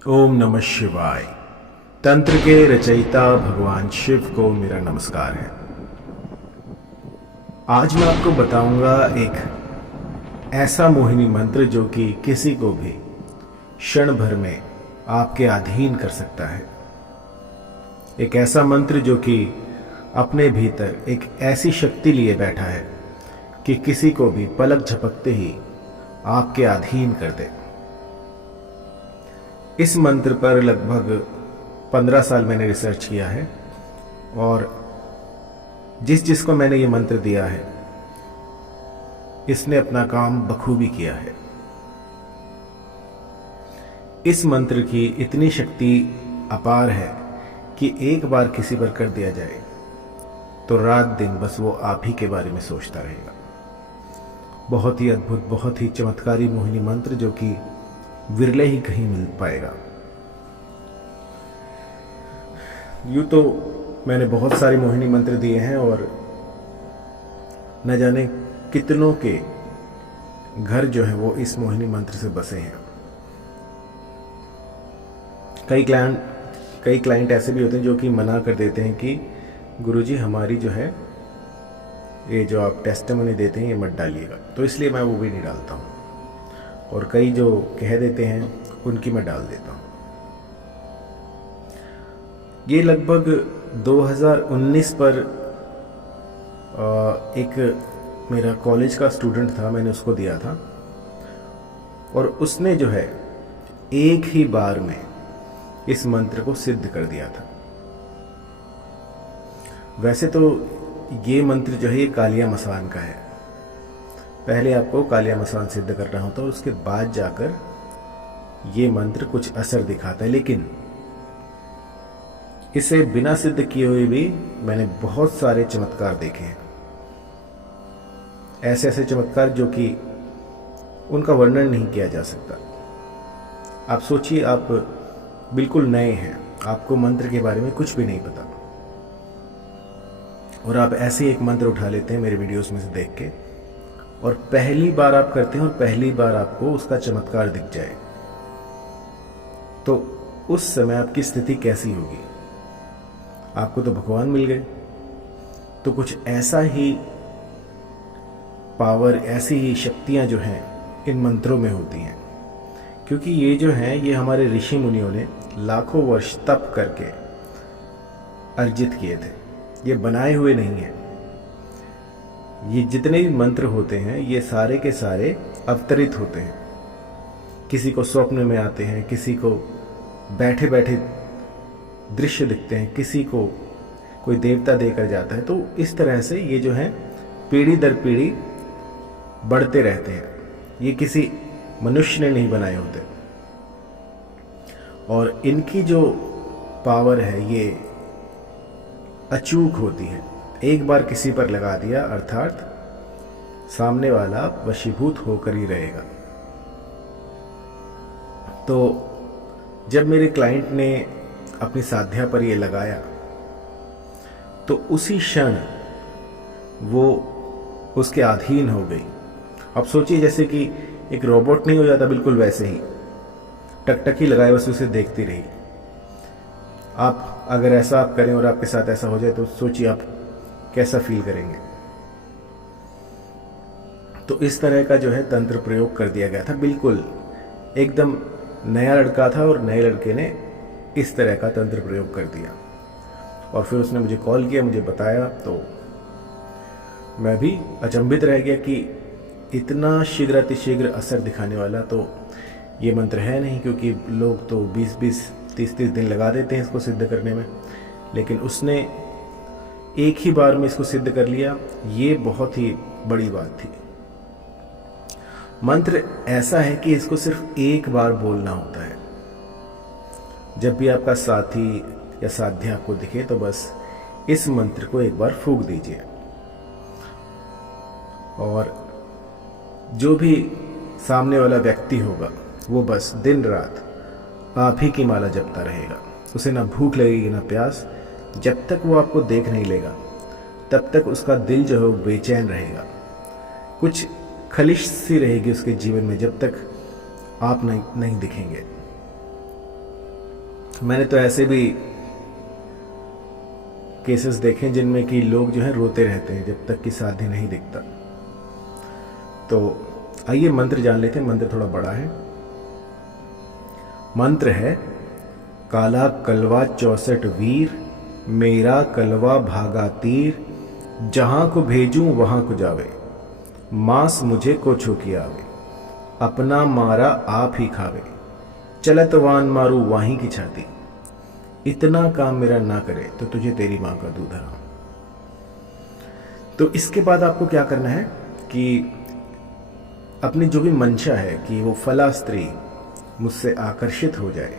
ओम नमः शिवाय। तंत्र के रचयिता भगवान शिव को मेरा नमस्कार है। आज मैं आपको बताऊंगा एक ऐसा मोहिनी मंत्र जो कि किसी को भी क्षण भर में आपके अधीन कर सकता है। एक ऐसा मंत्र जो कि अपने भीतर एक ऐसी शक्ति लिए बैठा है कि किसी को भी पलक झपकते ही आपके अधीन कर दे। इस मंत्र पर लगभग 15 साल मैंने रिसर्च किया है और जिसको मैंने ये मंत्र दिया है इसने अपना काम बखूबी किया है। इस मंत्र की इतनी शक्ति अपार है कि एक बार किसी पर कर दिया जाए तो रात दिन बस वो आप ही के बारे में सोचता रहेगा। बहुत ही अद्भुत, बहुत ही चमत्कारी मोहिनी मंत्र जो कि विरले ही कहीं मिल पाएगा। यूं तो मैंने बहुत सारे मोहिनी मंत्र दिए हैं और न जाने कितनों के घर जो है वो इस मोहिनी मंत्र से बसे हैं। कई क्लाइंट ऐसे भी होते हैं जो कि मना कर देते हैं कि गुरुजी हमारी जो है ये जो आप टेस्टिमनी देते हैं ये मत डालिएगा, तो इसलिए मैं वो भी नहीं डालता हूँ। और कई जो कह देते हैं उनकी मैं डाल देता हूँ। ये लगभग 2019 पर एक मेरा कॉलेज का स्टूडेंट था, मैंने उसको दिया था और उसने जो है एक ही बार में इस मंत्र को सिद्ध कर दिया था। वैसे तो ये मंत्र जो है ये कालिया मसान का है। पहले आपको कालिया मसान सिद्ध करना होता है और उसके बाद जाकर ये मंत्र कुछ असर दिखाता है, लेकिन इसे बिना सिद्ध किए हुए भी मैंने बहुत सारे चमत्कार देखे हैं। ऐसे ऐसे चमत्कार जो कि उनका वर्णन नहीं किया जा सकता। आप सोचिए, आप बिल्कुल नए हैं, आपको मंत्र के बारे में कुछ भी नहीं पता और आप ऐसे ही एक मंत्र उठा लेते हैं मेरे वीडियोस में से देख के और पहली बार आप करते हैं और पहली बार आपको उसका चमत्कार दिख जाए तो उस समय आपकी स्थिति कैसी होगी? आपको तो भगवान मिल गए। तो कुछ ऐसा ही पावर, ऐसी ही शक्तियां जो हैं इन मंत्रों में होती हैं, क्योंकि ये जो हैं ये हमारे ऋषि मुनियों ने लाखों वर्ष तप करके अर्जित किए थे। ये बनाए हुए नहीं हैं। ये जितने भी मंत्र होते हैं ये सारे के सारे अवतरित होते हैं। किसी को स्वप्न में आते हैं, किसी को बैठे बैठे दृश्य दिखते हैं, किसी को कोई देवता देकर जाता है। तो इस तरह से ये जो है पीढ़ी दर पीढ़ी बढ़ते रहते हैं। ये किसी मनुष्य ने नहीं बनाए होते और इनकी जो पावर है ये अचूक होती है। एक बार किसी पर लगा दिया अर्थात सामने वाला वशीभूत होकर ही रहेगा। तो जब मेरे क्लाइंट ने अपनी साध्या पर ये लगाया तो उसी क्षण वो उसके अधीन हो गई। अब सोचिए जैसे कि एक रोबोट नहीं हो जाता, बिल्कुल वैसे ही टकटकी लगाए बस उसे देखती रही। आप अगर ऐसा आप करें और आपके साथ ऐसा हो जाए तो सोचिए आप कैसा फील करेंगे। तो इस तरह का जो है तंत्र प्रयोग कर दिया गया था। बिल्कुल एकदम नया लड़का था और नए लड़के ने इस तरह का तंत्र प्रयोग कर दिया और फिर उसने मुझे कॉल किया, मुझे बताया तो मैं भी अचंभित रह गया कि इतना शीघ्रातिशीघ्र असर दिखाने वाला तो ये मंत्र है नहीं, क्योंकि लोग तो 20-20, 30-30 दिन लगा देते हैं इसको सिद्ध करने में, लेकिन उसने एक ही बार में इसको सिद्ध कर लिया। ये बहुत ही बड़ी बात थी। मंत्र ऐसा है कि इसको सिर्फ एक बार बोलना होता है। जब भी आपका साथी या साध्या आपको दिखे तो बस इस मंत्र को एक बार फूंक दीजिए और जो भी सामने वाला व्यक्ति होगा वो बस दिन रात आप ही की माला जपता रहेगा। उसे ना भूख लगेगी ना प्यास। जब तक वो आपको देख नहीं लेगा तब तक उसका दिल जो है वो बेचैन रहेगा। कुछ खलिश सी रहेगी उसके जीवन में जब तक आप नहीं दिखेंगे। मैंने तो ऐसे भी केसेस देखे जिनमें कि लोग जो है रोते रहते हैं जब तक कि साध्य नहीं दिखता। तो आइए मंत्र जान लेते हैं। मंत्र थोड़ा बड़ा है। मंत्र है काला कलवा 64 वीर, मेरा कलवा भागा तीर, जहां को भेजूं वहां को जावे, मांस मुझे को छुकी आवे, अपना मारा आप ही खावे, चलत वान मारू वाही की छाती, इतना काम मेरा ना करे तो तुझे तेरी मां का दूध हराम। तो इसके बाद आपको क्या करना है कि अपनी जो भी मंशा है कि वो फला स्त्री मुझसे आकर्षित हो जाए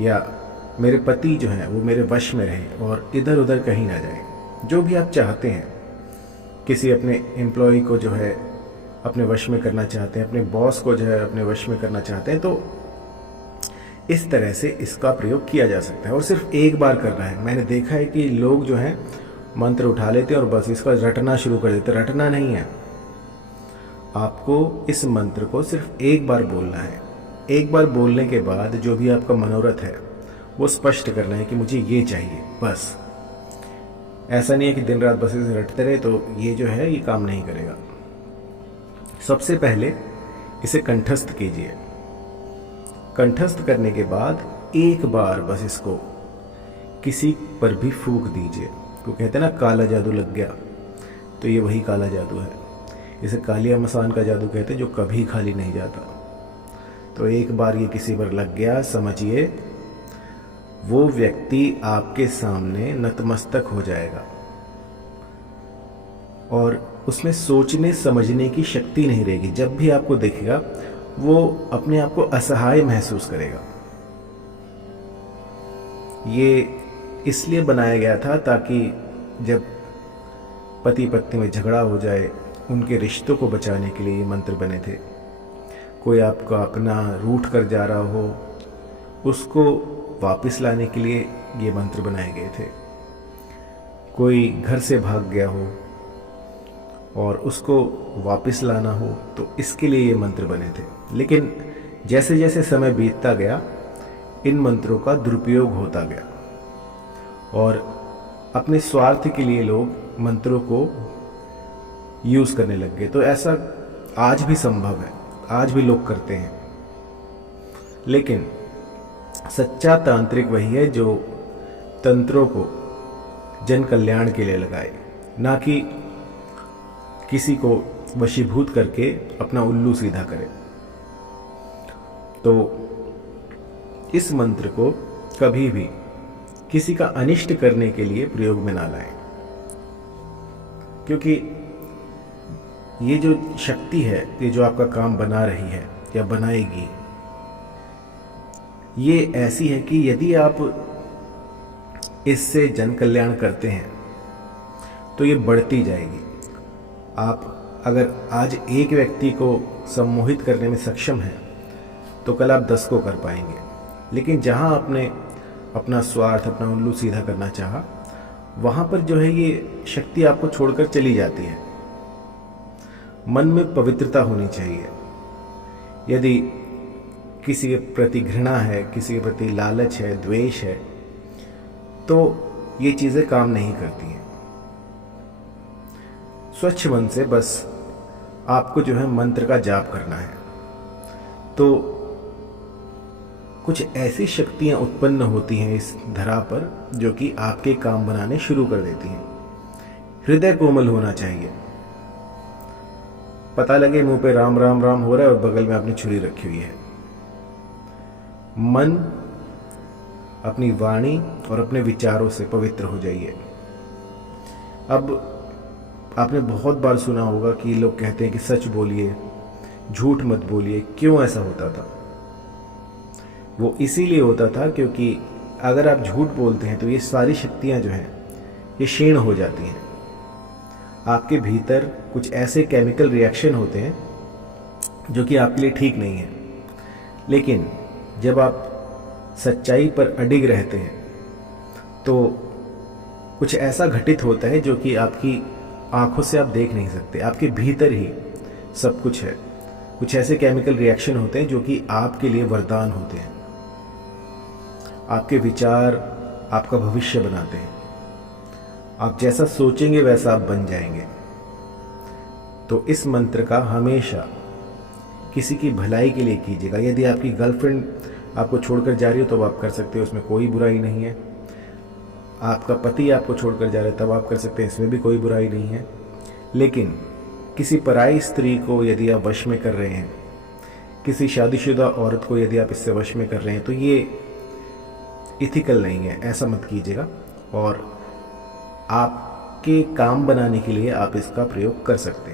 या मेरे पति जो है वो मेरे वश में रहे और इधर उधर कहीं ना जाए, जो भी आप चाहते हैं, किसी अपने एम्प्लॉय को जो है अपने वश में करना चाहते हैं, अपने बॉस को जो है अपने वश में करना चाहते हैं, तो इस तरह से इसका प्रयोग किया जा सकता है और सिर्फ एक बार करना है। मैंने देखा है कि लोग जो हैं मंत्र उठा लेते हैं और बस इसका रटना शुरू कर देते। रटना नहीं है, आपको इस मंत्र को सिर्फ एक बार बोलना है। एक बार बोलने के बाद जो भी आपका मनोरथ है वो स्पष्ट करना है कि मुझे ये चाहिए, बस। ऐसा नहीं है कि दिन रात बस इसे रटते रहे, तो ये जो है ये काम नहीं करेगा। सबसे पहले इसे कंठस्थ कीजिए। कंठस्थ करने के बाद एक बार बस इसको किसी पर भी फूंक दीजिए। तो कहते हैं ना काला जादू लग गया, तो ये वही काला जादू है। इसे कालिया मसान का जादू कहते हैं, जो कभी खाली नहीं जाता। तो एक बार ये किसी पर लग गया, समझिए वो व्यक्ति आपके सामने नतमस्तक हो जाएगा और उसमें सोचने समझने की शक्ति नहीं रहेगी। जब भी आपको देखेगा वो अपने आप को असहाय महसूस करेगा। ये इसलिए बनाया गया था ताकि जब पति पत्नी में झगड़ा हो जाए, उनके रिश्तों को बचाने के लिए ये मंत्र बने थे। कोई आपका अपना रूठ कर जा रहा हो, उसको वापस लाने के लिए ये मंत्र बनाए गए थे। कोई घर से भाग गया हो और उसको वापस लाना हो, तो इसके लिए ये मंत्र बने थे। लेकिन जैसे जैसे समय बीतता गया, इन मंत्रों का दुरुपयोग होता गया और अपने स्वार्थ के लिए लोग मंत्रों को यूज करने लग गए। तो ऐसा आज भी संभव है, आज भी लोग करते हैं। लेकिन सच्चा तांत्रिक वही है जो तंत्रों को जन कल्याण के लिए लगाए, ना कि किसी को वशीभूत करके अपना उल्लू सीधा करे। तो इस मंत्र को कभी भी किसी का अनिष्ट करने के लिए प्रयोग में ना लाएं, क्योंकि ये जो शक्ति है, ये जो आपका काम बना रही है या बनाएगी, ये ऐसी है कि यदि आप इससे जन कल्याण करते हैं तो ये बढ़ती जाएगी। आप अगर आज एक व्यक्ति को सम्मोहित करने में सक्षम हैं तो कल आप 10 को कर पाएंगे। लेकिन जहां आपने अपना स्वार्थ, अपना उल्लू सीधा करना चाहा, वहां पर जो है ये शक्ति आपको छोड़कर चली जाती है। मन में पवित्रता होनी चाहिए। यदि किसी के प्रति घृणा है, किसी के प्रति लालच है, द्वेष है, तो ये चीजें काम नहीं करती हैं। स्वच्छ मन से बस आपको जो है मंत्र का जाप करना है, तो कुछ ऐसी शक्तियां उत्पन्न होती हैं इस धरा पर जो कि आपके काम बनाने शुरू कर देती हैं। हृदय कोमल होना चाहिए। पता लगे मुंह पे राम राम राम हो रहा है और बगल में आपने छुरी रखी हुई है। मन, अपनी वाणी और अपने विचारों से पवित्र हो जाइए। अब आपने बहुत बार सुना होगा कि लोग कहते हैं कि सच बोलिए, झूठ मत बोलिए। क्यों ऐसा होता था? वो इसीलिए होता था क्योंकि अगर आप झूठ बोलते हैं तो ये सारी शक्तियां जो हैं ये क्षीण हो जाती हैं। आपके भीतर कुछ ऐसे केमिकल रिएक्शन होते हैं जो कि आपके लिए ठीक नहीं है। लेकिन जब आप सच्चाई पर अडिग रहते हैं तो कुछ ऐसा घटित होता है जो कि आपकी आंखों से आप देख नहीं सकते। आपके भीतर ही सब कुछ है। कुछ ऐसे केमिकल रिएक्शन होते हैं जो कि आपके लिए वरदान होते हैं। आपके विचार आपका भविष्य बनाते हैं। आप जैसा सोचेंगे वैसा आप बन जाएंगे। तो इस मंत्र का हमेशा किसी की भलाई के लिए कीजिएगा। यदि आपकी गर्लफ्रेंड आपको छोड़कर जा रही हो तो आप कर सकते हो, उसमें कोई बुराई नहीं है। आपका पति आपको छोड़कर जा रहा है तब आप कर सकते हैं, इसमें भी कोई बुराई नहीं है। लेकिन किसी पराई स्त्री को यदि आप वश में कर रहे हैं, किसी शादीशुदा औरत को यदि आप इससे वश में कर रहे हैं, तो ये इथिकल नहीं है, ऐसा मत कीजिएगा। और आपके काम बनाने के लिए आप इसका प्रयोग कर सकते हैं।